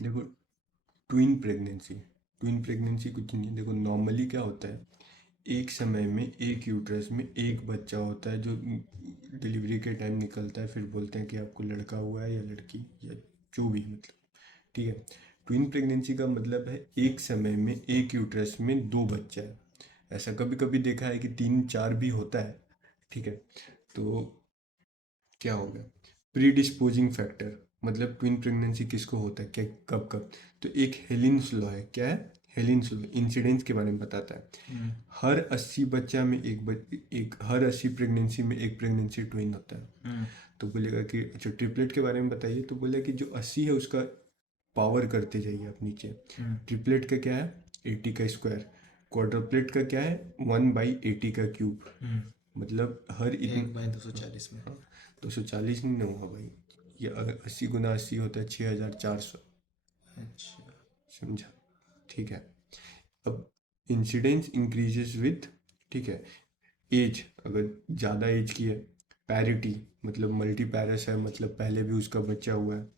देखो, twin pregnancy कुछ नहीं है। देखो नॉर्मली क्या होता है, एक समय में एक यूट्रस में एक बच्चा होता है जो डिलीवरी के टाइम निकलता है, फिर बोलते हैं कि आपको लड़का हुआ है या लड़की या जो भी, मतलब ठीक है। ट्विन प्रेगनेंसी का मतलब है एक समय में एक यूट्रस में दो बच्चा है। ऐसा कभी कभी देखा है कि तीन चार भी होता है, ठीक है। तो क्या हो गया, प्रीडिस्पोजिंग फैक्टर, मतलब ट्विन प्रेगनेंसी किसको होता है, क्या कब कब। तो एक हेलिन्स लॉ है, क्या है, हेलिन्स लॉ इंसिडेंस के बारे में बताता है। हर 80 बच्चा में एक हर 80 प्रेगनेंसी में एक प्रेगनेंसी ट्विन होता है। तो बोलेगा कि अच्छा ट्रिपलेट के बारे में बताइए, तो बोला कि जो 80 है उसका पावर करते जाइए आप नीचे। ट्रिपलेट का क्या है, 80 का स्क्वायर। क्वाड्रप्लेट का क्या है, 1/80 का क्यूब। मतलब हर इतने 1/240 में। हाँ, 240 नहीं ना हुआ भाई, ये 80 × 80 होता है 6400। अच्छा। समझा, ठीक है। अब इंसिडेंस इंक्रीजेस विथ, ठीक है, एज, अगर ज़्यादा एज की है। पैरिटी, मतलब मल्टी पैरस है, मतलब पहले भी उसका बच्चा हुआ है।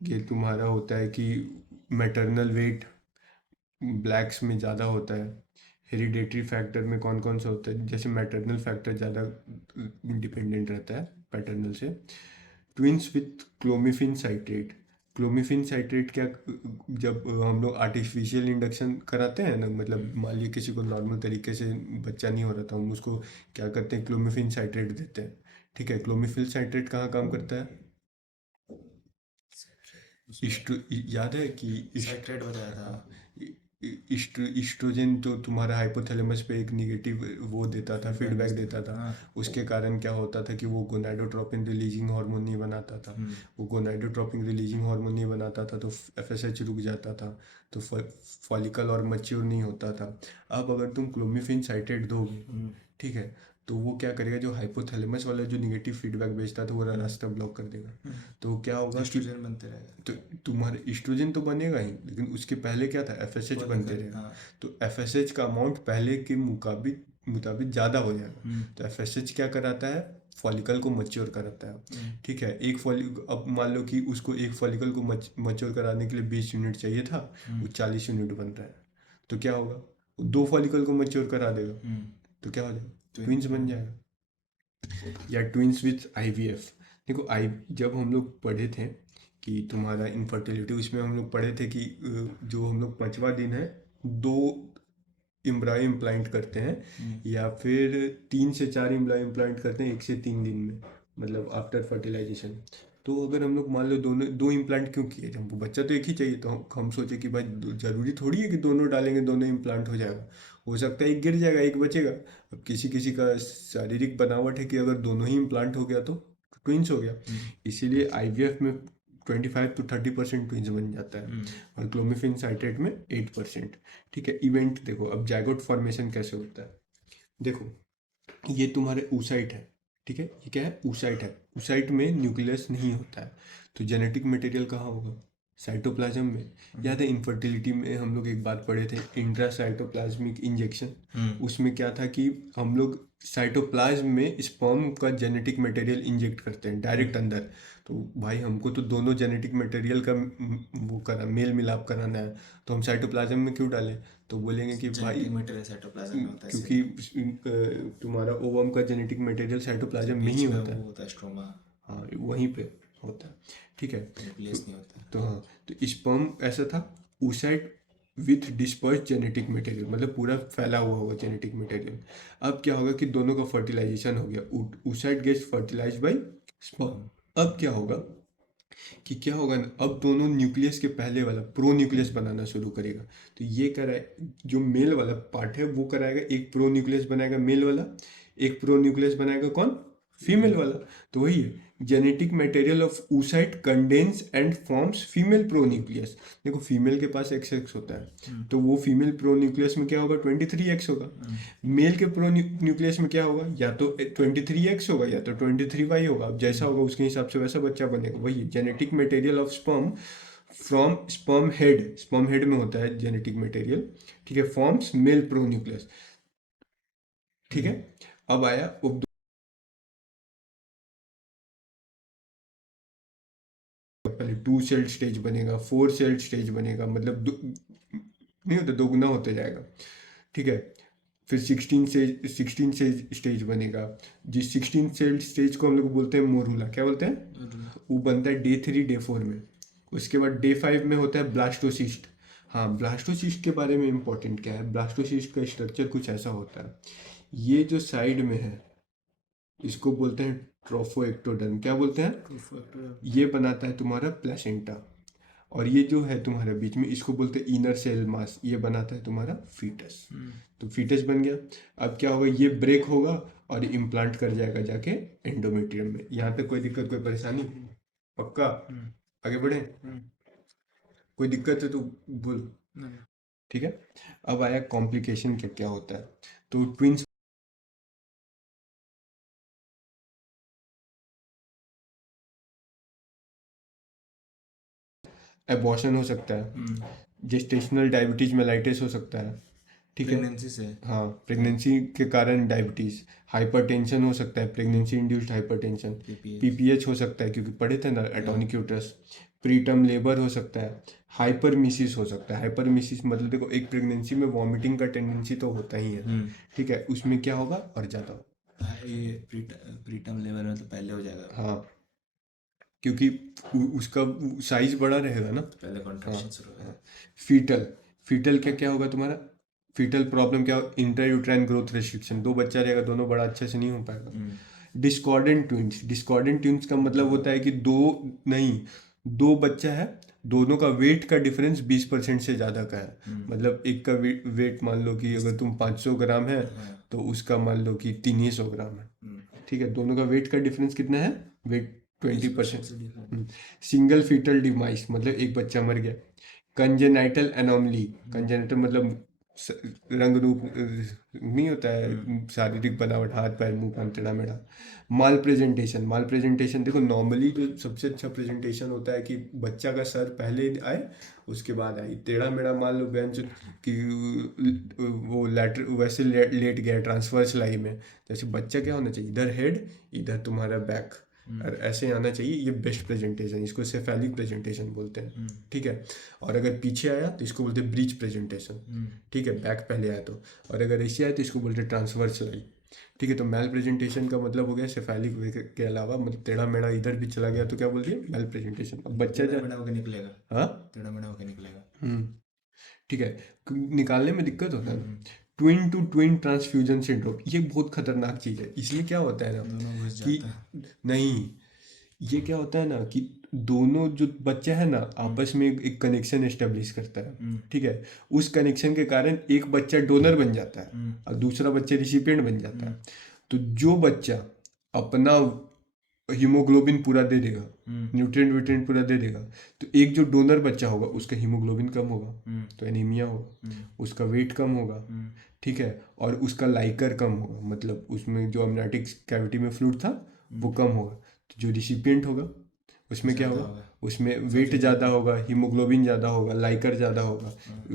ये तुम्हारा होता है कि मैटरनल वेट ब्लैक्स में ज़्यादा होता है। हेरिडेटरी फैक्टर में कौन कौन सा होता है, जैसे मैटरनल फैक्टर ज़्यादा डिपेंडेंट रहता है पैटर्नल से। Twins with clomiphene citrate. Clomiphene citrate क्या, जब हम लोग आर्टिफिशियल इंडक्शन कराते हैं ना, मतलब मान लिया किसी को नॉर्मल तरीके से बच्चा नहीं हो रहा था, हम उसको क्या करते हैं, क्लोमिफिन साइट्रेट देते हैं। ठीक है, क्लोमिफिन साइट्रेट कहाँ काम करता है, उसमें इस्ट्रो याद है कि साइट्रेट बताया था। हाँ, इस्ट्रोजन जो तुम्हारा हाइपोथैलेमस पे एक निगेटिव वो देता था, फीडबैक देता था। हाँ। उसके कारण क्या होता था कि वो गोनाडोट्रोपिन रिलीजिंग हार्मोन नहीं बनाता था। वो गोनाडोट्रोपिन रिलीजिंग हार्मोन नहीं बनाता था तो एफएसएच रुक जाता था, तो फॉलिकल और मच्योर नहीं होता था। अब अगर तुम क्लोमिफिन साइट्रेट दोगे, ठीक है, तो वो क्या करेगा, जो हाइपोथैलेमस वाला जो निगेटिव फीडबैक भेजता था वो रास्ता ब्लॉक कर देगा। तो क्या होगा कि एस्ट्रोजन बनते रहेगा। तो तुम्हारे ईस्ट्रोजन तो बनेगा ही, लेकिन उसके पहले क्या था, एफएसएच बनते फॉलिकल, रहेगा। हाँ। तो एफएसएच का अमाउंट पहले के मुताबिक मुताबिक ज़्यादा हो जाएगा। तो एफएसएच क्या कराता है, फॉलिकल को मच्योर कराता है। ठीक है, एक फॉलिकल, अब मान लो कि उसको एक फॉलिकल को मच्योर कराने के लिए 20 यूनिट चाहिए था, वो 40 यूनिट बन रहा है। तो क्या होगा, वो दो फॉलिकल को मच्योर करा देगा, तो क्या हो जाएगा, ट्विन। ट्विंस बन जाएगा। या ट्विंस विथ आईवीएफ। देखो आई, जब हम लोग पढ़े थे कि तुम्हारा इनफर्टिलिटी, उसमें हम लोग पढ़े थे कि जो हम लोग 5वां दिन है, दो इम्ब्रायो इम्प्लांट करते हैं, या फिर 3 से 4 इम्ब्रायो इम्प्लांट करते हैं 1 से 3 दिन में, मतलब आफ्टर फर्टिलाइजेशन। तो अगर हम लोग मान लो दोनों दो इम्प्लांट क्यों किए, हमको बच्चा तो एक ही चाहिए, तो हम सोचे कि भाई जरूरी थोड़ी है कि दोनों डालेंगे दोनों इम्प्लांट हो जाएगा। हो सकता है एक गिर जाएगा एक बचेगा। अब किसी किसी का शारीरिक बनावट है कि अगर दोनों ही इम्प्लांट हो गया तो ट्विंस हो गया। इसीलिए आईवीएफ में 25 to 30% ट्विंस बन जाता है, और क्लोमिफिन साइट्रेट में 8%। ठीक है, इवेंट देखो, अब जाइगोट फॉर्मेशन कैसे होता है। देखो, ये तुम्हारे ऊसाइट है, ठीक है, ये क्या है, ऊसाइट है। ऊसाइट में न्यूक्लियस नहीं होता है, तो जेनेटिक मटेरियल कहाँ होगा, साइटोप्लाज्म में। याद है इनफर्टिलिटी में हम लोग एक बात पढ़े थे, इंट्रासाइटोप्लाज्मिक इंजेक्शन। उसमें क्या था कि हम लोग साइटोप्लाज्म में स्पर्म का जेनेटिक मटेरियल इंजेक्ट करते हैं डायरेक्ट अंदर। तो भाई हमको तो दोनों जेनेटिक मटेरियल का वो करा मेल मिलाप कराना है, तो हम साइटोप्लाज्म में क्यों डालें। तो बोलेंगे कि भाई जेनेटिक मटेरियल साइटोप्लाज्म में होता है, क्योंकि इसीलिए तुम्हारा ओवम का जेनेटिक मटेरियल साइटोप्लाज्म में ही बीच में होता वो है। होता है स्ट्रोमा। हाँ, वहीं पे होता है, ठीक है। तो, न्यूक्लियस नहीं होता। तो हाँ, तो स्पर्म ऐसा था, oocyte with disperse genetic material, मतलब पूरा फैला हुआ होगा जेनेटिक मटेरियल। अब क्या होगा कि दोनों का फर्टिलाइजेशन हो गया, oocyte gets fertilize by sperm. अब क्या होगा कि क्या होगा ना, अब दोनों न्यूक्लियस के पहले वाला प्रो न्यूक्लियस बनाना शुरू करेगा। तो ये कराए, जो मेल वाला पार्ट है वो कराएगा, एक प्रो न्यूक्लियस बनाएगा मेल वाला, एक प्रो न्यूक्लियस बनाएगा कौन, फीमेल वाला। तो वही है, genetic material of oocyte condense and forms female pro nucleus. देखो फीमेल के पास XX होता है, तो वो फीमेल प्रो न्यूक्लियस में क्या होगा, 23X होगा। मेल के प्रो न्यूक्लियस में क्या होगा, या तो 23X होगा या तो 23Y होगा। अब जैसा होगा उसके हिसाब से वैसा बच्चा बनेगा। वही genetic material of sperm from sperm head में होता है जेनेटिक मटेरियल, ठीक है, फॉर्म्स मेल प्रो न्यूक्लियस। ठीक है, अब आया पहले 2 सेल स्टेज बनेगा, 4 सेल स्टेज बनेगा, मतलब नहीं होता, दोगुना होते जाएगा, ठीक है। फिर 16 से स्टेज बनेगा, जिस 16 सेल स्टेज को हम लोग बोलते हैं मोरूला, क्या बोलते हैं, वो बनता है डे 3 डे 4 में। उसके बाद डे 5 में होता है ब्लास्टोसिस्ट। हाँ, ब्लास्टोसिस्ट के बारे में इम्पोर्टेंट क्या है, ब्लास्टोसिस्ट का स्ट्रक्चर कुछ ऐसा होता है, ये जो साइड में है इसको बोलते हैं ट्रोफोएक्टोडर्म, क्या बोलते हैं, ये बनाता है तुम्हारा प्लेसेंटा। और ये जो है तुम्हारे बीच में इसको बोलते हैं इनर सेल मास, ये बनाता है तुम्हारा फीटस। तो फीटस बन गया। अब क्या होगा, ये ब्रेक होगा और इम्प्लांट कर जाएगा जाके एंडोमेट्रियम में। यहाँ पे कोई दिक्कत, कोई परेशानी, पक्का आगे बढ़े, कोई दिक्कत है तो बोल, ठीक है। अब आया कॉम्प्लिकेशन, क्या क्या होता है। तो ट्विंस एबॉर्शन हो सकता है, जेस्टेशनल डायबिटीज मेलाइटिस हो सकता है, ठीक है। प्रेगनेंसी से। हाँ, प्रेगनेंसी के कारण डायबिटीज, हाइपरटेंशन हो सकता है, प्रेगनेंसी इंड्यूस्ड हाइपरटेंशन, पीपीएच हो सकता है, क्योंकि पढ़े थे ना एटॉनिक यूट्रस। प्रीटर्म लेबर हो सकता है, हाइपरमिसिस हो सकता है। हाइपरमिसिस मतलब देखो, एक प्रेगनेंसी में वॉमिटिंग का टेंडेंसी तो होता ही है, ठीक है, उसमें क्या होगा और ज़्यादा होगा। हाँ, ये प्रीटर्म लेबर में तो पहले हो जाएगा, हाँ, क्योंकि उसका साइज बड़ा रहेगा ना। पहले कॉन्ट्रैक्शन शुरू होगा। फीटल, फीटल क्या क्या होगा तुम्हारा, फीटल प्रॉब्लम क्या, इंटर यूट्राइन ग्रोथ रेस्ट्रिक्शन, दो बच्चा रहेगा, दोनों बड़ा अच्छे से नहीं हो पाएगा। डिस्कॉर्डेंट ट्विंस, डिस्कॉर्डेंट ट्विंस का मतलब होता है कि दो नहीं, दो बच्चा है, दोनों का वेट का डिफरेंस 20% से ज़्यादा का है। मतलब एक का वेट मान लो कि अगर तुम 500 ग्राम है तो उसका मान लो कि 300 ग्राम है, ठीक है। दोनों का वेट का डिफरेंस कितना है, वेट 20%। सिंगल फीटल डिवाइस मतलब एक बच्चा मर गया। कंजेनाइटल एनोमली, कंजेनाइटल मतलब रंग रूप नहीं होता है, शारीरिक बनावट, हाथ पैर मुंह कान टेढ़ा मेढ़ा। माल प्रेजेंटेशन, माल प्रेजेंटेशन देखो, नॉर्मली जो सबसे अच्छा प्रेजेंटेशन होता है कि बच्चा का सर पहले आए उसके बाद आई, टेढ़ा मेढ़ा मान लो बेंच कि वो लेटर वैसे लेट गया ट्रांसवर्स लाई में, जैसे बच्चा क्या होना चाहिए, इधर हेड इधर तुम्हारा बैक, और ऐसे आना चाहिए, ये बेस्ट प्रेजेंटेशन, इसको सेफेलिक प्रेजेंटेशन बोलते हैं, ठीक है। और अगर पीछे आया तो इसको बोलते हैं ब्रीच प्रेजेंटेशन, ठीक है, बैक पहले आया तो। और अगर ऐसे आया तो इसको बोलते हैं ट्रांसवर्स लाई, ठीक है। तो मेल प्रेजेंटेशन का मतलब हो गया सेफेलिक के अलावा, मतलब टेढ़ा मेढ़ा इधर भी चला गया तो क्या बोल दिया, मेल प्रेजेंटेशन। अब बच्चा टेढ़ा मेढ़ा होकर निकलेगा, हाँ, टेढ़ा मेढ़ा होकर निकलेगा। ठीक है, निकालने में दिक्कत होता है ना। Twin to twin transfusion syndrome, ये बहुत खतरनाक चीज़ है। इसलिए क्या होता है ना दोनों घुस कि जाता है। नहीं, ये क्या होता है ना कि दोनों जो बच्चा है ना आपस में एक कनेक्शन एस्टेब्लिश करता है, ठीक है। उस कनेक्शन के कारण एक बच्चा डोनर बन जाता है और दूसरा बच्चा रिसिपिएंट बन जाता है। तो जो बच्चा अपना हीमोग्लोबिन पूरा दे देगा, न्यूट्रिएंट व्यूट्रिएंट पूरा दे देगा, तो एक जो डोनर बच्चा होगा उसका हीमोग्लोबिन कम होगा, तो एनीमिया होगा, उसका वेट कम होगा, ठीक है, और उसका लाइकर कम होगा, मतलब उसमें जो अमनाटिक कैविटी में फ्लूइड था वो कम होगा। तो जो रिसिपिएंट होगा उसमें क्या ज़्यादा होगा, होगा। उसमें वेट ज़्यादा होगा, हीमोग्लोबिन ज़्यादा होगा, लाइकर ज़्यादा होगा।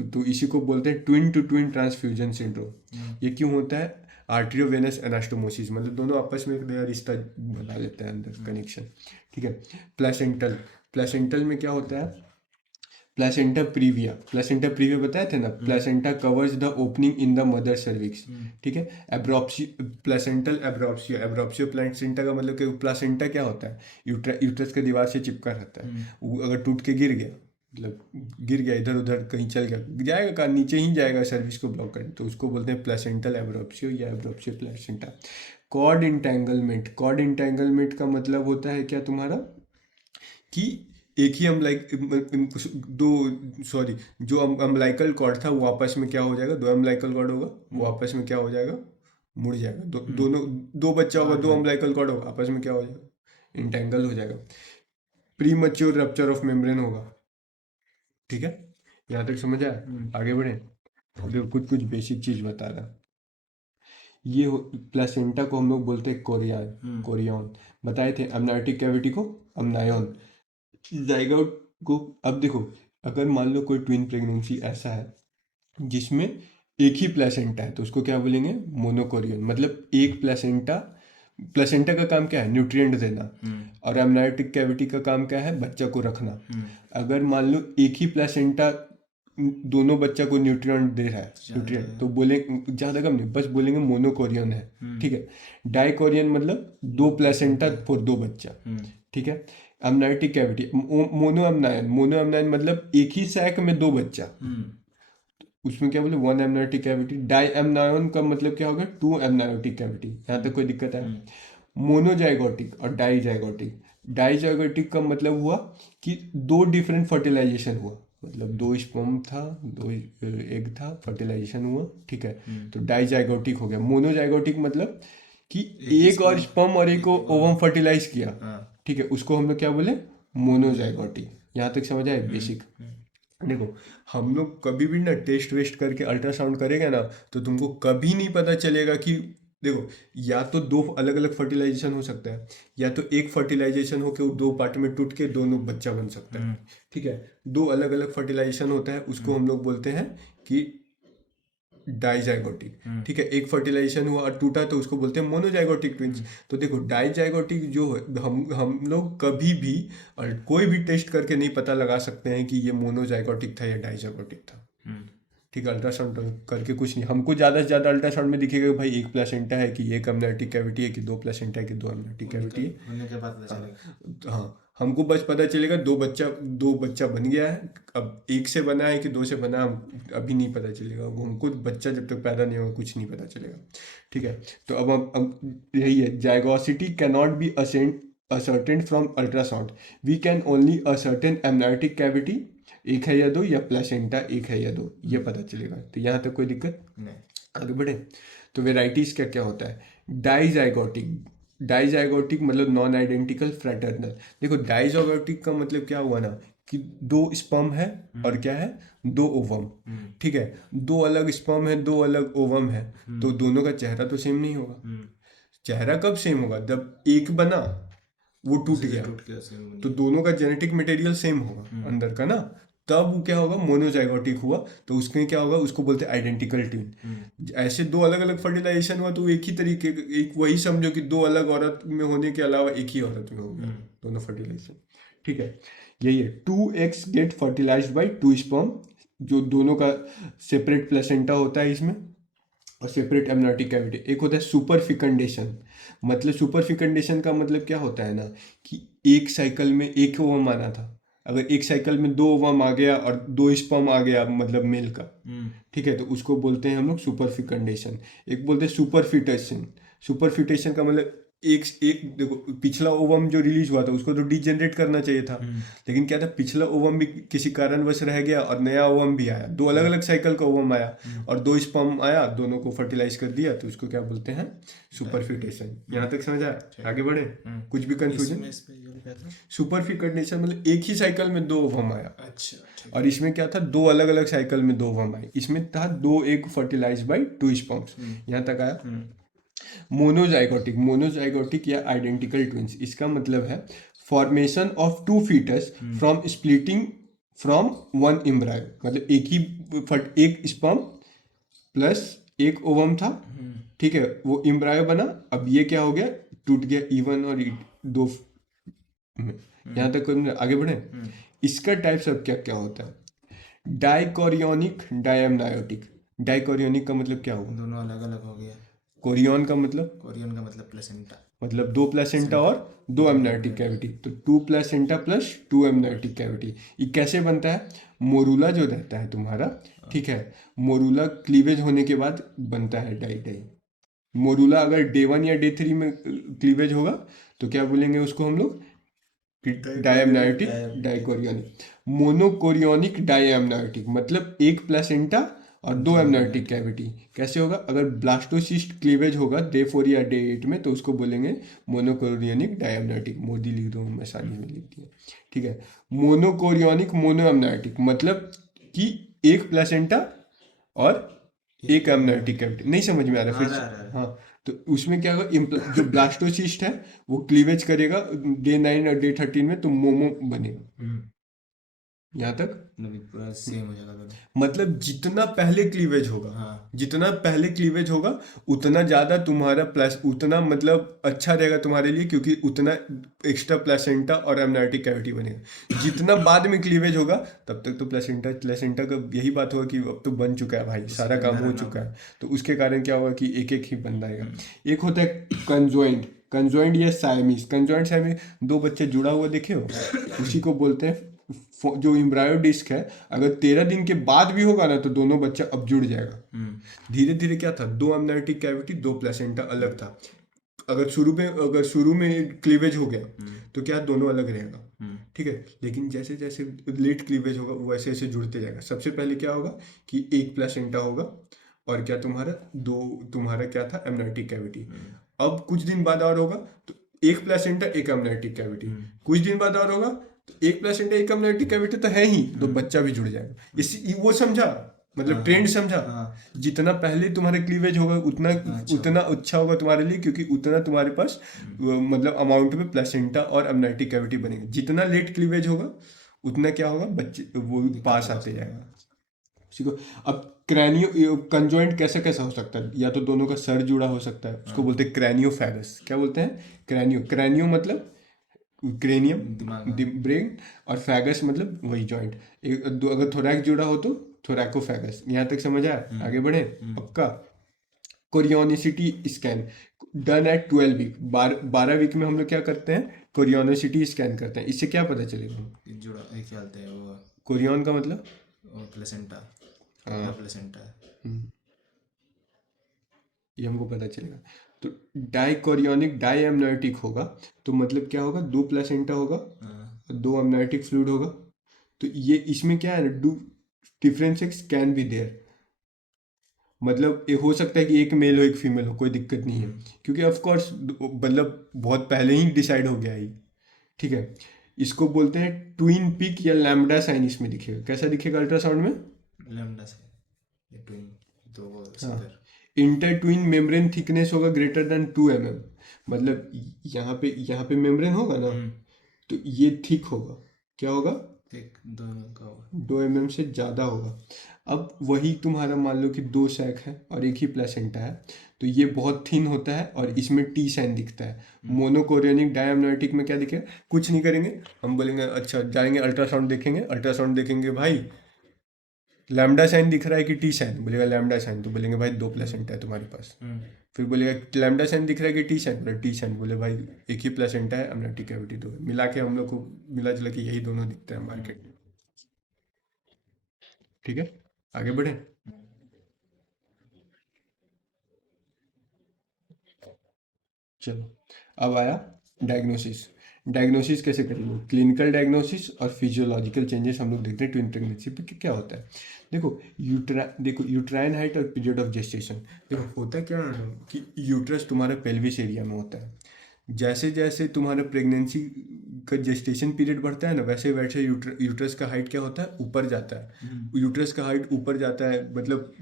तो इसी को बोलते हैं twin to twin transfusion syndrome. ये क्यों होता है, आर्ट्रियोवेनस एनास्टोमोसिस, मतलब दोनों आपस में एक नया रिश्ता बना लेते हैं अंदर कनेक्शन, ठीक है। प्लेसेंटल, प्लेसेंटल में क्या होता है, प्लेसेंटा प्रीविया, प्लेसेंटा प्रीविया बताए थे ना, placenta covers the opening in the mother cervix, ठीक है। एब्रॉप्सियो, प्लेसेंटल एब्रॉप्सियो, एब्रॉप्सियो प्लेसेंटा का मतलब कि प्लेसेंटा क्या होता है, यूट्रस के दीवार से चिपका रहता है, वो अगर टूट के गिर गया, मतलब गिर गया इधर उधर कहीं चल गया, जाएगा कहाँ, नीचे ही जाएगा सर्विस को ब्लॉक करने, तो उसको बोलते हैं प्लेसेंटल एब्रॉप्सियो या abruptio placenta. Cord entanglement, cord entanglement का मतलब होता है क्या तुम्हारा कि एक ही दो, सॉरी, जो अम्बलाइकल कॉर्ड था वो आपस में क्या हो जाएगा, दो अम्बलाइकल कॉर्ड होगा वो आपस में क्या हो जाएगा, मुड़ जाएगा, दोनों, दो बच्चा होगा, दो अम्बलाइकल कॉर्ड होगा, आपस में क्या हो जाएगा, इंटेंगल हो जाएगा। Pre mature rupture of membrane होगा, ठीक है। यहाँ तक समझ आया, आगे बढ़े। देखो कुछ कुछ बेसिक चीज बता रहा, ये प्लेसेंटा को हम लोग बोलते हैं कोरियन, कोरियन बताए थे, अमनायोटिक कैविटी को अमनायन, जाइगोट को। अब देखो, अगर मान लो कोई ट्विन प्रेगनेंसी ऐसा है जिसमें एक ही प्लेसेंटा है तो उसको क्या बोलेंगे, मोनोकोरियन, मतलब एक प्लेसेंटा प्लेसेंटा का काम क्या है? न्यूट्रिएंट देना। और एमनायोटिक कैविटी का काम क्या है? बच्चा को रखना। अगर मान लो एक ही प्लेसेंटा दोनों बच्चा को न्यूट्रिएंट दे रहा है, न्यूट्रिएंट, तो बोले ज़्यादा कम नहीं, बस बोलेंगे मोनोकोरियन है। ठीक है। डाइकोरियन मतलब दो प्लेसेंटा फॉर दो बच्चा। ठीक है। एमनायोटिक कैविटी, मोनो एमनायन मतलब एक ही सैक में दो बच्चा, उसमें क्या बोले? One amniotic cavity. Di amnion का मतलब क्या होगा? Two amniotic cavity. यहाँ तक कोई दिक्कत है? मोनोजाइगोटिक और डाईजाइगोटिक। डाईजाइगोटिक का मतलब हुआ कि दो डिफरेंट फर्टिलाइजेशन हुआ, मतलब दो स्पर्म था, दो एग था, फर्टिलाइजेशन हुआ। ठीक है। तो डाईजाइगोटिक हो गया। मोनोजाइगोटिक मतलब कि एक और स्पर्म और एक ओवम फर्टिलाइज किया। ठीक है, उसको हम लोग क्या बोले? मोनोजाइगोटिक। यहाँ तक समझ आए बेसिक? देखो, हम लोग कभी भी ना टेस्ट वेस्ट करके अल्ट्रासाउंड करेंगे ना, तो तुमको कभी नहीं पता चलेगा कि, देखो, या तो दो अलग अलग फर्टिलाइजेशन हो सकता है, या तो एक फर्टिलाइजेशन होकर वो दो पार्ट में टूट के दोनों बच्चा बन सकता है। ठीक है। दो अलग अलग फर्टिलाइजेशन होता है, उसको हम लोग बोलते हैं कि डाइजाइगोटिक। ठीक है। एक फर्टिलाइजेशन हुआ और टूटा तो उसको बोलते हैं मोनोजाइगोटिक ट्विंस। तो देखो, डाइजाइगोटिक जो है, हम लोग कभी भी और कोई भी टेस्ट करके नहीं पता लगा सकते हैं कि ये मोनोजाइगोटिक था या डाइजाइगोटिक था। ठीक है। अल्ट्रासाउंड करके कुछ नहीं, हमको ज़्यादा से ज़्यादा अल्ट्रासाउंड में दिखेगा कि भाई एक प्लेसेंटा है, कि एक एमनायोटिक कैविटी है, कि दो प्लेसेंटा है, कि दो एमनायोटिक कैविटी है। होने के बाद पता चलेगा। हाँ, हमको बस पता चलेगा दो बच्चा बन गया है। अब एक से बना है कि दो से बना, हम अभी नहीं पता चलेगा। वो हमको बच्चा जब तक पैदा नहीं होगा कुछ नहीं पता चलेगा। ठीक है। तो अब यही है, zygosity can not be ascertained from ultrasound. We can only ascertain amniotic cavity एक है या दो, या प्लेसेंटा एक है या दो, ये पता चलेगा। तो यहाँ तक कोई दिक्कत नहीं। आगे बढ़े। तो वेराइटीज क्या क्या होता है? डाइजाइगोटिक मतलब नॉन आइडेंटिकल फ्रैटर्नल। देखो, डाइजाइगोटिक का मतलब क्या हुआ ना, कि दो स्पर्म है और क्या है? दो ओवम। ठीक है। दो अलग स्पर्म है, दो अलग ओवम है, तो दोनों का चेहरा तो सेम नहीं होगा। चेहरा कब सेम होगा? जब एक बना, वो टूट गया, टूट के सेम तो दोनों का जेनेटिक मटेरियल सेम होगा अंदर का ना, तब वो क्या होगा? मोनोजाइगोटिक हुआ। तो उसमें क्या होगा? उसको बोलते हैं आइडेंटिकल ट्विन। ऐसे दो अलग अलग फर्टिलाइजेशन हुआ तो एक ही तरीके, एक वही समझो कि दो अलग औरत में होने के अलावा एक ही औरत में हो गया दोनों फर्टिलाइजेशन। ठीक है। यही है, 2 eggs get fertilized by 2 sperm, जो दोनों का सेपरेट प्लेसेंटा होता है इसमें, और सेपरेट एमनायोटिक कैविटी। एक होता है सुपर फिकंडेशन। मतलब सुपर फिकंडेशन का मतलब क्या होता है ना, कि एक साइकिल में एक ओवम आना था, अगर एक साइकिल में दो ओवम आ गया और दो स्पर्म आ गया, मतलब मेल का। ठीक है। तो उसको बोलते हैं हम लोग सुपर फिकंडेशन। एक बोलते हैं सुपर फिटेशन। सुपर फिटेशन का मतलब एक एक देखो, पिछला ओवम जो रिलीज हुआ था उसको तो डीजेनरेट करना चाहिए था, लेकिन क्या था, पिछला ओवम भी किसी कारणवश रह गया और नया ओवम भी आया, दो अलग अलग साइकिल का ओवम आया और दो स्पर्म आया, दोनों को फर्टिलाइज कर दिया, तो उसको क्या बोलते हैं? सुपर फिटेशन। यहाँ तक समझ आया? आगे बढ़े, कुछ भी कंफ्यूजन? इस पे जो लिखा था। सुपर फिकंडेशन मतलब एक ही साइकिल में दो ओवम आया, अच्छा, ठीक। और इसमें क्या था? दो अलग अलग साइकिल में दो ओवम आए। इसमें था दो एग फर्टिलाइज बाय 2 स्पर्म्स। यहाँ तक आया? मोनोजाइगोटिक या आइडेंटिकल ट्विंस, इसका मतलब है formation of 2 fetus from splitting from 1 embryo. मतलब एक स्पर्म प्लस एक ओवम था। ठीक है। वो एम्ब्रायो बना, अब ये क्या हो गया? टूट गया, E1 और दो में। यहाँ तक आगे बढ़े। इसका टाइप्स अब क्या क्या होता है? डाइकोरियोनिक, डायमनायोटिक। डाइकोरियोनिक का मतलब क्या हुआ? दोनों अलग अलग हो गया। कोरियन का मतलब? कोरियन का मतलब प्लेसेंटा। मतलब दो प्लेसेंटा और दो एमनायोटिक कैविटी, तो 2 प्लेसेंटा प्लस 2 एमनायोटिक कैविटी। ये कैसे बनता है? मोरूला जो रहता है तुम्हारा, ठीक है, मोरूला क्लीवेज होने के बाद बनता है डाई डाई। मोरूला अगर डे 1 या डे 3 में क्लीवेज होगा तो क्या बोलेंगे उसको हम लोग? डायमनायोटिक डाइकोरियोनिक। मोनोकोरियोनिक डायमनायोटिक मतलब एक प्लेसेंटा और दो एमनायोटिक कैविटी। कैसे होगा? अगर ब्लास्टोसिस्ट क्लीवेज होगा डे 4 या डे 8 में तो उसको बोलेंगे मोनोकोरियोनिक डायमनायोटिक। मोदी लिख दो, मैं सारी में लिख दिया। ठीक है। मोनोकोरियोनिक मोनो एमनायोटिक मतलब कि एक प्लेसेंटा और एक एमनायोटिक कैविटी। नहीं समझ में आ रहा? फिर आ रहा है। हाँ, तो उसमें क्या होगा? जो ब्लास्टोसिस्ट है वो क्लीवेज करेगा डे 9 और डे 13 में, तो मोमो बनेगा। यहाँ तक मतलब पूरा सेम हो जाएगा दोनों। मतलब जितना पहले क्लीवेज होगा, हाँ। जितना पहले क्लीवेज होगा उतना ज़्यादा तुम्हारा प्लस, उतना मतलब अच्छा रहेगा तुम्हारे लिए, क्योंकि उतना एक्स्ट्रा प्लेसेंटा और एमनाइटिक कैविटी बनेगा। जितना बाद में क्लीवेज होगा तब तक तो प्लेसेंटा प्लेसेंटा का यही बात होगा कि अब तो बन चुका है भाई, उसी सारा के काम अंदर हो रहना चुका होगा। है। तो उसके कारण क्या होगा कि एक एक ही बन जाएगा। एक होता है कंजॉइंट, कंजॉइंट या साइमीज। कंजॉइंट साइमीज, दो बच्चे जुड़ा हुआ देखे हो, उसी को बोलते हैं। जो एम्ब्रायो डिस्क है, अगर 13 दिन के बाद भी होगा ना तो दोनों बच्चा अब जुड़ जाएगा। धीरे धीरे क्या था, दो एमनाइटिक कैविटी दो प्लेसेंटा अलग था। अगर शुरू में क्लीवेज हो गया तो क्या दोनों अलग रहेगा, ठीक है। लेकिन जैसे जैसे लेट क्लीवेज होगा वैसे वैसे जुड़ते जाएगा। सबसे पहले क्या होगा कि एक प्लेसेंटा होगा और क्या तुम्हारा दो, तुम्हारा क्या था एमनाइटिक कैविटी। अब कुछ दिन बाद और होगा तो एक प्लेसेंटा एक एमनाइटिक कैविटी। कुछ दिन बाद और होगा तो एक प्लेसेंटा एक एमनाइटिक कैविटी तो है ही, तो बच्चा भी जुड़ जाएगा। इसी वो समझा, मतलब ट्रेंड समझा। जितना पहले तुम्हारे क्लीवेज होगा उतना उतना अच्छा होगा तुम्हारे लिए, क्योंकि उतना तुम्हारे पास मतलब अमाउंट में प्लेसेंटा और एमनाइटिक कैविटी बनेगा। जितना लेट क्लीवेज होगा उतना क्या होगा, बच्चे वो पास आते जाएगा। उसी को अब क्रैनियो कंजॉइंट कैसे कैसा हो सकता है, या तो दोनों का सर जुड़ा हो सकता है, उसको बोलते हैं क्रैनियोफैगस। क्या बोलते हैं, क्रैनियो, क्रैनियो मतलब क्रेनियम दिमाग। ब्रेन, और फैगस मतलब वही जॉइंट। अगर थोरैक जुड़ा हो तो थोरैकोफैगस। यहाँ तक समझ आया, आगे बढ़े पक्का। Chorionicity scan done at 12 week, 12 week में हम लोग क्या करते हैं, कोरियोनिसिटी स्कैन करते हैं। इससे क्या पता चलेगा, जुड़ा एक क्या बोलते हैं वो कोरियन का मतलब प्लेसेंटा, कितना प्लेसेंटा है। ये हमको पता चलेगा। तो डाइकोरियोनिक डाईएमनाइटिक होगा तो मतलब क्या होगा, दो प्लेसेंटा होगा, दो एमनाइटिक फ्लूइड होगा। तो ये इसमें क्या है, do differences can be there, मतलब ये हो सकता है कि एक मेल हो एक फीमेल हो, कोई दिक्कत नहीं है, क्योंकि ऑफ कोर्स मतलब बहुत पहले ही डिसाइड हो गया है, ठीक है। इसको बोलते हैं ट्विन पिक या लैम्बडा साइन। इसमें दिखेगा, कैसा दिखेगा अल्ट्रासाउंड में, लैम्बडा से ये ट्विन तो वो हाँ। Similar. Inter twin membrane thickness होगा ग्रेटर देन 2 mm, मतलब यहाँ पे मेम्ब्रेन होगा ना तो ये थिक होगा, क्या होगा, एक दोनों का होगा 2 mm से ज़्यादा होगा। अब वही तुम्हारा मान लो कि दो सैक है और एक ही प्लेसेंटा है, तो ये बहुत थिन होता है और इसमें टी साइन दिखता है। मोनोकोरियोनिक डायमनाइटिक में क्या दिखेगा, कुछ नहीं करेंगे, हम बोलेंगे अच्छा जाएंगे अल्ट्रासाउंड देखेंगे, अल्ट्रासाउंड देखेंगे भाई लैम्डा साइन दिख रहा है कि टी साइन, बोलेगा लैम्डा साइन, तो बोलेंगे भाई दो प्लेसेंटा है तुम्हारे पास। फिर बोलेगा लैम्डा साइन दिख रहा है कि टी साइन, बोले टी साइन, बोले भाई एक ही प्लेसेंटा है एमनाइटिक कैविटी दो है। मिला के हम लोग को मिला जुला के यही दोनों दिखते हैं मार्केट में, ठीक है। आगे बढ़े, चलो अब आया डायग्नोसिस। डायग्नोसिस कैसे करेंगे, क्लिनिकल डायग्नोसिस और फिजियोलॉजिकल चेंजेस हम लोग देखते हैं ट्विन प्रेगनेंसी पे कि क्या होता है। देखो यूट्राइन हाइट और पीरियड ऑफ जेस्टेशन। देखो होता क्या है कि यूट्रस तुम्हारे पेल्विस एरिया में होता है। जैसे जैसे तुम्हारा प्रेगनेंसी का जेस्टेशन पीरियड बढ़ता है ना, वैसे वैसे यूट्रस का हाइट क्या होता है, ऊपर जाता है। यूट्रस का हाइट ऊपर जाता है, मतलब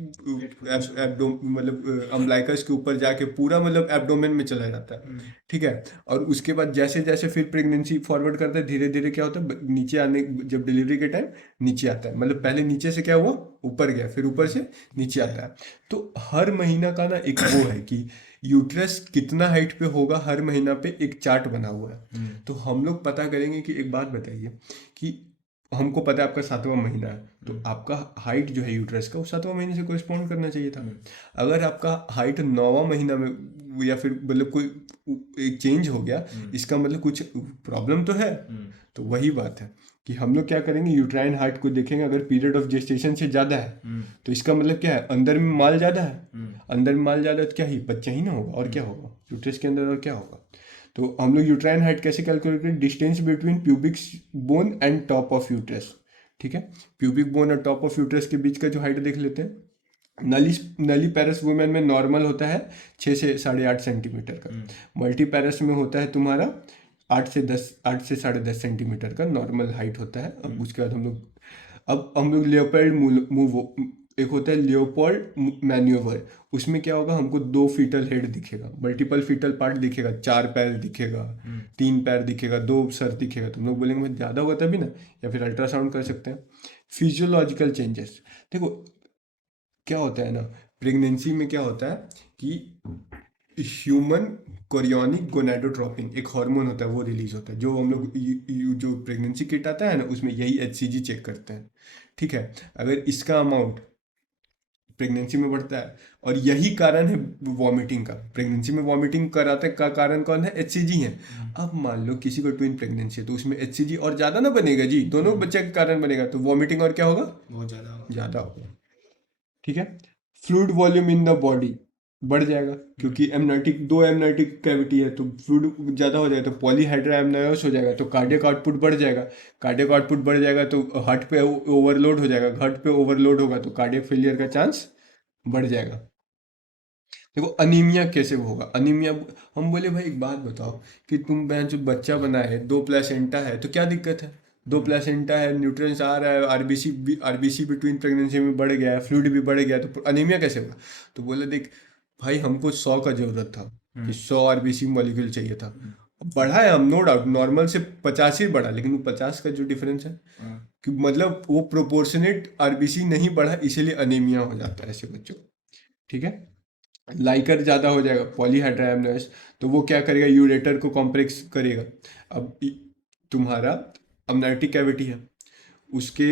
मतलब अम्बलाइकस के ऊपर जाके पूरा मतलब एब्डोमेन में चला जाता है, ठीक है। और उसके बाद जैसे जैसे फिर प्रेगनेंसी फॉरवर्ड करता है, धीरे धीरे क्या होता है, नीचे आने, जब डिलीवरी के टाइम नीचे आता है, मतलब पहले नीचे से क्या हुआ ऊपर गया, फिर ऊपर से नीचे आता है। तो हर महीना का ना एक वो है कि यूट्रस कितना हाइट पे होगा, हर महीना पे एक चार्ट बना हुआ है। तो हम लोग पता करेंगे कि एक बात बताइए कि हमको पता है आपका 7वां महीना है, तो आपका हाइट जो है यूट्रस का वो 7वां महीने से कोरिस्पॉन्ड करना चाहिए था। अगर आपका हाइट 9वां महीना में या फिर मतलब कोई एक चेंज हो गया, इसका मतलब कुछ प्रॉब्लम तो है। तो वही बात है कि हम लोग क्या करेंगे, यूट्राइन हाइट को देखेंगे, अगर पीरियड ऑफ जेस्टेशन से ज़्यादा है तो इसका मतलब क्या है, अंदर में माल ज़्यादा है। अंदर में माल ज़्यादा तो क्या ही बच्चा ही ना होगा, और क्या होगा यूट्रस के अंदर, और क्या होगा। तो हम लोग यूट्राइन हाइट कैसे कैलकुलेट करें, distance between pubic bone and top of uterus, ठीक है। प्यूबिक बोन और टॉप ऑफ यूट्रस के बीच का जो हाइट देख लेते हैं। नली पैरस वुमेन में नॉर्मल होता है 6 से 8.5 सेंटीमीटर का। मल्टी पैरस में होता है तुम्हारा 8 से 10.5 सेंटीमीटर का नॉर्मल हाइट होता है। अब उसके बाद हम लोग लेपर्ड मूव एक होता है लियोपोल्ड मैन्यूवर। उसमें क्या होगा, हमको 2 फीटल हेड दिखेगा, मल्टीपल फीटल पार्ट दिखेगा, 4 पैर दिखेगा, 3 पैर दिखेगा, 2 सर दिखेगा। तुम लोग बोलेंगे भाई ज़्यादा होगा तभी ना, या फिर अल्ट्रासाउंड कर सकते हैं। फिजियोलॉजिकल चेंजेस, देखो क्या होता है ना, प्रेगनेंसी में क्या होता है कि ह्यूमन कोरियोनिक गोनाडोट्रोपिन एक हार्मोन होता है, वो रिलीज होता है, जो हम लोग जो प्रेगनेंसी किट आता है ना उसमें यही एचसीजी चेक करते हैं। ठीक है, अगर इसका अमाउंट प्रेगनेंसी में बढ़ता है, और यही कारण है वॉमिटिंग का, प्रेगनेंसी में वॉमिटिंग कराते का कारण कौन है, एचसीजी है। अब मान लो किसी को ट्विन प्रेगनेंसी है तो उसमें एचसीजी और ज़्यादा ना बनेगा जी, दोनों बच्चे के कारण बनेगा, तो वॉमिटिंग और क्या होगा, बहुत ज़्यादा होगा। ज़्यादा होगा। ठीक है, fluid volume in the body बढ़ जाएगा, क्योंकि एमनाइटिक 2 एमनाइटिक कैविटी है तो फ्लूइड ज़्यादा हो जाएगा, तो पॉलीहाइड्रा एमनायोस हो जाएगा, तो कार्डियक आउटपुट बढ़ जाएगा। कार्डियक आउटपुट बढ़ जाएगा तो हार्ट पे ओवरलोड हो जाएगा, हार्ट पे ओवरलोड होगा तो कार्डियक फेलियर का चांस बढ़ जाएगा। देखो अनीमिया कैसे होगा, अनीमिया, हम बोले भाई एक बात बताओ कि तुम बहन जो बच्चा बना है, 2 प्लेसेंटा है, तो क्या दिक्कत है, 2 प्लेसेंटा है, न्यूट्रिएंट्स आ रहा है, आरबीसी बिटवीन प्रेगनेंसी में बढ़ गया है, फ्लूइड भी बढ़ गया, तो अनीमिया कैसे होगा। तो बोले देख भाई हमको 100 का जरूरत था, कि 100 आरबीसी मॉलिक्यूल चाहिए था, बढ़ा है हम, नो डाउट, नॉर्मल से 50 ही बढ़ा, लेकिन वो 50 का जो डिफरेंस है कि मतलब वो प्रोपोर्शनेट आरबीसी नहीं बढ़ा, इसीलिए अनीमिया हो जाता है ऐसे बच्चों को। ठीक है, लाइकर ज़्यादा हो जाएगा, पॉलीहाइड्रामोनस, तो वो क्या करेगा, यूरेटर को कॉम्प्रेक्स करेगा। अब तुम्हारा अमनाइटिक कैविटी है, उसके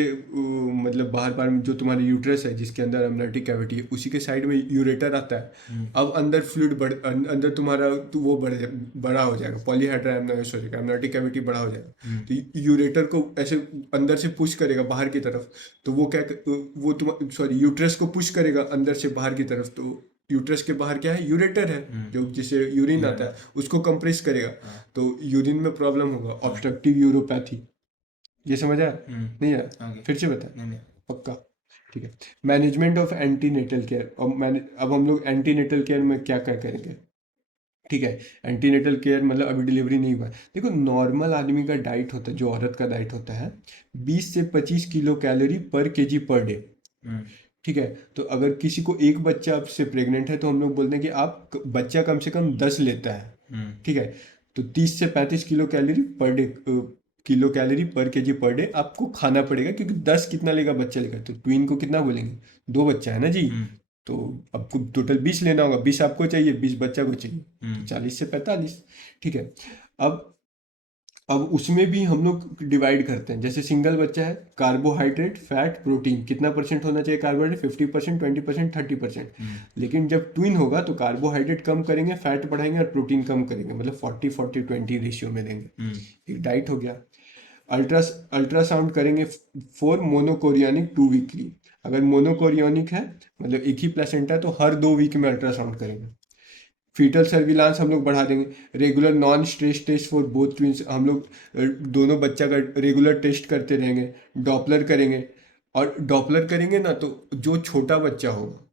मतलब बाहर बाहर में जो तुम्हारा यूट्रस है जिसके अंदर अमनाइटिक कैविटी है, उसी के साइड में यूरेटर आता है। अब अंदर फ्लूइड अंदर तुम्हारा तो वो बड़ा हो जाएगा, पॉलीहाइड्रामोनस हो जाएगा, अमनाइटिक कैविटी बड़ा हो जाएगा, तो यूरेटर को ऐसे अंदर से पुश करेगा बाहर की तरफ, तो वो क्या, वो तुम सॉरी यूट्रस को पुश करेगा अंदर से बाहर की तरफ, तो यूट्रस के बाहर क्या है, यूरेटर है, जो जिसे यूरिन आता है उसको कंप्रेस करेगा, तो यूरिन में प्रॉब्लम होगा, ऑब्स्ट्रक्टिव यूरोपैथी। ये समझ आया, नहीं आया, आगे। फिर से बता, नहीं नहीं। पक्का। ठीक है, मैनेजमेंट ऑफ एंटीनेटल केयर, अब हम लोग एंटीनेटल केयर में क्या क्या करेंगे। ठीक है, एंटीनेटल केयर मतलब अभी डिलीवरी नहीं हुआ है, देखो नॉर्मल आदमी का डाइट होता है, जो औरत का डाइट होता है 20 से 25 किलो कैलोरी पर केजी पर डे। ठीक है, तो अगर किसी को एक बच्चा आपसे प्रेग्नेंट है तो हम लोग बोलते हैं कि आप बच्चा कम से कम 10 लेता है। ठीक है, तो 30 से 35 kilo calorie per day, kilo calorie पर केजी पर डे आपको खाना पड़ेगा, क्योंकि 10 कितना लेगा बच्चा लेगा, तो ट्विन को कितना बोलेंगे, 2 बच्चा है ना जी, तो आपको टोटल 20 लेना होगा, 20 आपको चाहिए, 20 बच्चा को चाहिए, तो 40 से 45। ठीक है, अब उसमें भी हम लोग डिवाइड करते हैं, जैसे सिंगल बच्चा है, कार्बोहाइड्रेट, फैट, प्रोटीन कितना परसेंट होना चाहिए, कार्बोहाइड्रेट 50%, 20%, 30%। लेकिन जब ट्विन होगा तो कार्बोहाइड्रेट कम करेंगे, फैट बढ़ाएंगे और प्रोटीन कम करेंगे, मतलब 40-40-20 रेशियो में देंगे। एक डाइट हो गया। अल्ट्रासाउंड करेंगे फॉर मोनोकोरियोनिक 2 वीकली, अगर मोनोकोरियोनिक है मतलब एक ही प्लेसेंटा है तो हर 2 वीक में अल्ट्रासाउंड करेंगे। फीटल सर्विलांस हम लोग बढ़ा देंगे, regular non stress test for both twins, हम लोग दोनों बच्चा का रेगुलर टेस्ट करते रहेंगे, डॉपलर करेंगे, और डॉपलर करेंगे ना तो जो छोटा बच्चा होगा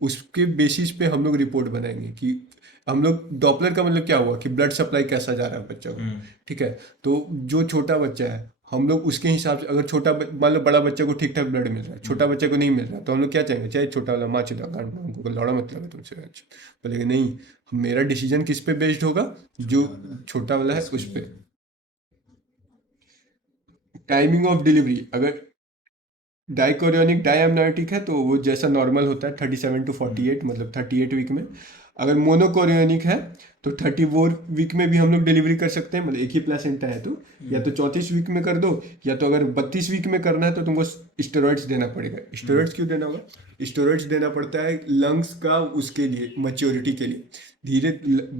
उसके बेसिस पे हम लोग रिपोर्ट बनाएंगे कि हम लोग, डॉपलर का मतलब क्या हुआ कि ब्लड सप्लाई कैसा जा रहा है बच्चा को। ठीक है, तो जो छोटा बच्चा है हम लोग उसके हिसाब से, अगर मान लो बड़ा बच्चे को ठीक ठाक ब्लड मिल रहा है, छोटा बच्चे को नहीं मिल रहा, तो हम लोग क्या चाहेंगे, चाहे छोटा वाला माँ चुदा गांड, हमको लौड़ा मतलब है तुमसे, अच्छा बोलेंगे नहीं, मेरा डिसीजन किस पे बेस्ड होगा, जो छोटा वाला है उस पर। टाइमिंग ऑफ डिलीवरी, अगर डाइकोरियोनिक डायमनाइटिक है तो वो जैसा नॉर्मल होता है 37 to 48, मतलब 38 वीक में। अगर मोनोकोरियोनिक है तो 34 वीक में भी हम लोग डिलीवरी कर सकते हैं, मतलब एक ही प्लेसेंटा है तो, या तो 34 वीक में कर दो, या तो अगर 32 वीक में करना है तो तुमको स्टेरॉइड्स देना पड़ेगा। स्टेरॉइड्स क्यों देना होगा, स्टेरॉइड्स देना पड़ता है लंग्स का उसके लिए, मैच्योरिटी के लिए, धीरे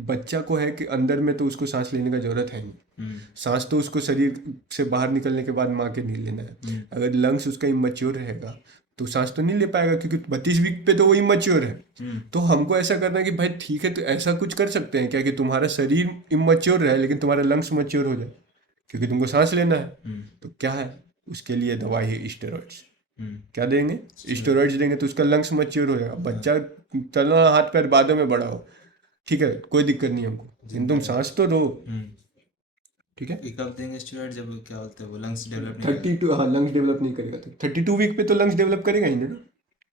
बच्चा को है कि अंदर में तो उसको सांस लेने का जरूरत है नहीं, सांस तो उसको शरीर से बाहर निकलने के बाद माँ के नहीं लेना है। अगर लंग्स उसका इमेच्योर रहेगा तो सांस तो नहीं ले पाएगा, क्योंकि 32 वीक पे तो वो इमेच्योर है। तो हमको ऐसा करना है कि भाई ठीक है, तो ऐसा कुछ कर सकते हैं क्या कि तुम्हारा शरीर इमेच्योर रहे लेकिन तुम्हारा लंग्स मैच्योर हो जाए, क्योंकि तुमको सांस लेना है। तो क्या है उसके लिए दवाई है स्टेरॉइड्स। क्या देंगे, स्टेरॉइड्स देंगे तो उसका लंग्स मैच्योर हो जाएगा, बच्चा चलना हाथ पैर बादों में बड़ा हो, ठीक है कोई दिक्कत नहीं हमको, लेकिन तुम सांस तो लो। ठीक है, ये कब देंगे स्टेरॉइड, जब क्या बोलते हैं वो लंग्स डेवलप नहीं 32, हाँ लंग्स डेवलप नहीं करेगा तो 32 वीक पे तो लंग्स डेवलप करेगा ही ना।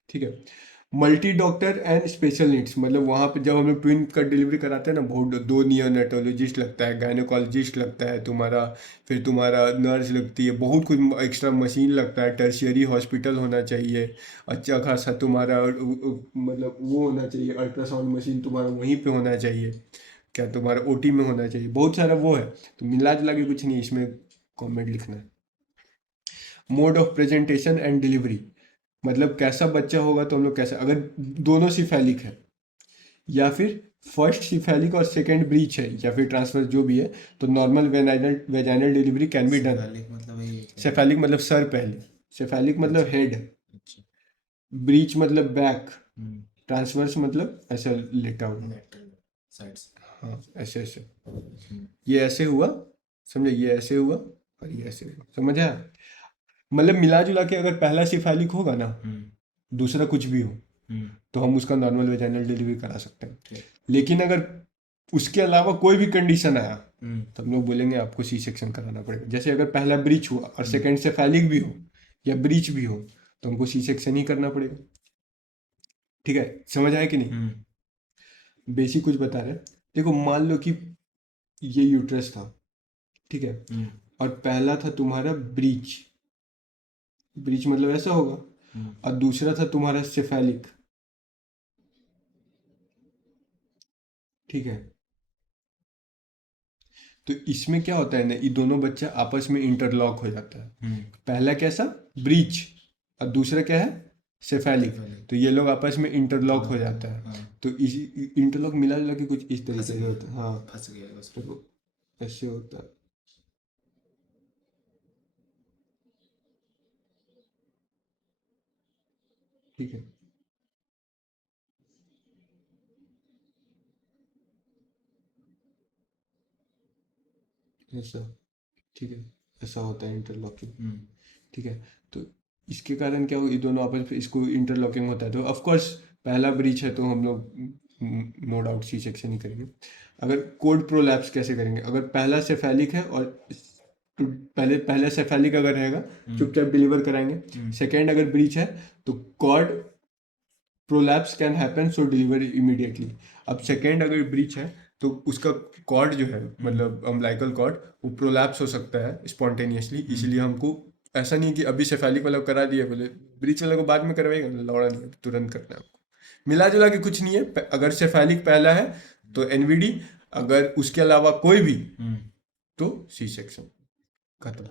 ठीक है। Multi doctor and special needs, मतलब वहाँ पे जब हम लोग ट्विन का डिलीवरी कराते हैं ना, बहुत दो नियोनेटोलॉजिस्ट लगता है, गायनोकोलॉजिस्ट लगता है तुम्हारा, फिर तुम्हारा नर्स लगती है, बहुत कुछ एक्स्ट्रा मशीन लगता है, टर्शियरी हॉस्पिटल होना चाहिए, अच्छा खासा तुम्हारा मतलब वो होना चाहिए, अल्ट्रासाउंड मशीन तुम्हारा वहीं पे होना चाहिए, क्या तुम्हारा ओटी में होना चाहिए, बहुत सारा वो है। तो मिला जुला के कुछ नहीं, इसमें कमेंट लिखना है। Mode of presentation and delivery, मतलब कैसा बच्चा होगा तो हम लोग कैसा, अगर दोनों सिफेलिक है या फिर फर्स्ट सिफेलिक और सेकंड ब्रीच है या फिर ट्रांसफर जो भी है, तो normal vaginal delivery can be done. Cephalic मतलब ये क्या? सेफेलिक मतलब सर पहले, सेफेलिक मतलब हेड, अच्छा। ब्रीच मतलब बैक, हम्म। ट्रांसवर्स मतलब ऐसा लेटा हुआ। लेटरल साइड से। हाँ ऐसे ऐसे, हम्म। ये ऐसे हुआ, समझे, ये ऐसे हुआ और ये ऐसे हुआ, समझ आया। मतलब मिला जुला के अगर पहला सिफेलिक होगा ना, हम्म। दूसरा कुछ भी हो, हम्म। तो हम उसका नॉर्मल वेजाइनल डिलीवरी करा सकते हैं। ठीक। लेकिन अगर उसके अलावा कोई भी कंडीशन आया, हम्म। तो हम लोग बोलेंगे आपको सी सेक्शन कराना पड़ेगा। जैसे अगर पहला ब्रीच हुआ और सेकंड सेफेलिक भी हो या ब्रीच भी हो, तो हमको सी सेक्शन ही करना पड़ेगा। ठीक है, समझ आया कि नहीं। हम्म। बेसिक कुछ बता रहे। देखो मान लो कि ये यूट्रस था, ठीक है, हम्म। और पहला था तुम्हारा ब्रीच, ब्रीच मतलब ऐसा होगा, हम्म। और दूसरा था तुम्हारा सेफेलिक, ठीक है। तो इसमें क्या होता है ना, ये दोनों बच्चा आपस में इंटरलॉक हो जाता है। हम्म। पहला कैसा, ब्रीच, और दूसरा क्या है, सेफेलिक। Cephalic। तो ये लोग आपस में इंटरलॉक हो जाता है। हाँ। तो इस इंटरलॉक मिला जुला के कुछ इस फंस तरीके से होता है। गया। हाँ, फंस गया उसमें। देखो ऐसे होता है, ठीक है, ऐसा, ठीक है, ऐसा होता है इंटरलॉकिंग। हम्म। ठीक है। तो इसके कारण क्या हो, ये दोनों आपस में इसको इंटरलॉकिंग होता है, तो ऑफ कोर्स पहला ब्रीच है तो हम लोग नो डाउट सी सेक्शन ही करेंगे। अगर कोड प्रोलैप्स कैसे करेंगे, अगर पहला सेफेलिक है और तो पहले सेफेलिक अगर रहेगा, चुपचाप डिलीवर कराएंगे। सेकेंड अगर ब्रीच है तो cord prolapse can happen, so deliver immediately. अब सेकेंड अगर ब्रीच है तो उसका कॉर्ड जो है, मतलब अम्बिलिकल कॉर्ड, वो प्रोलैप्स हो सकता है स्पॉन्टेनियसली, इसलिए हमको ऐसा नहीं कि अभी सेफेलिक वाला को करा दिया, बोले ब्रीच वाला को बाद में करवाएगा, लौड़ा नहीं है, तुरंत करना है आपको। मिला जुला के कुछ नहीं है, अगर सेफेलिक पहला है तो एनवीडी, अगर उसके अलावा कोई भी हम्म। तो सी सेक्शन, खत्म।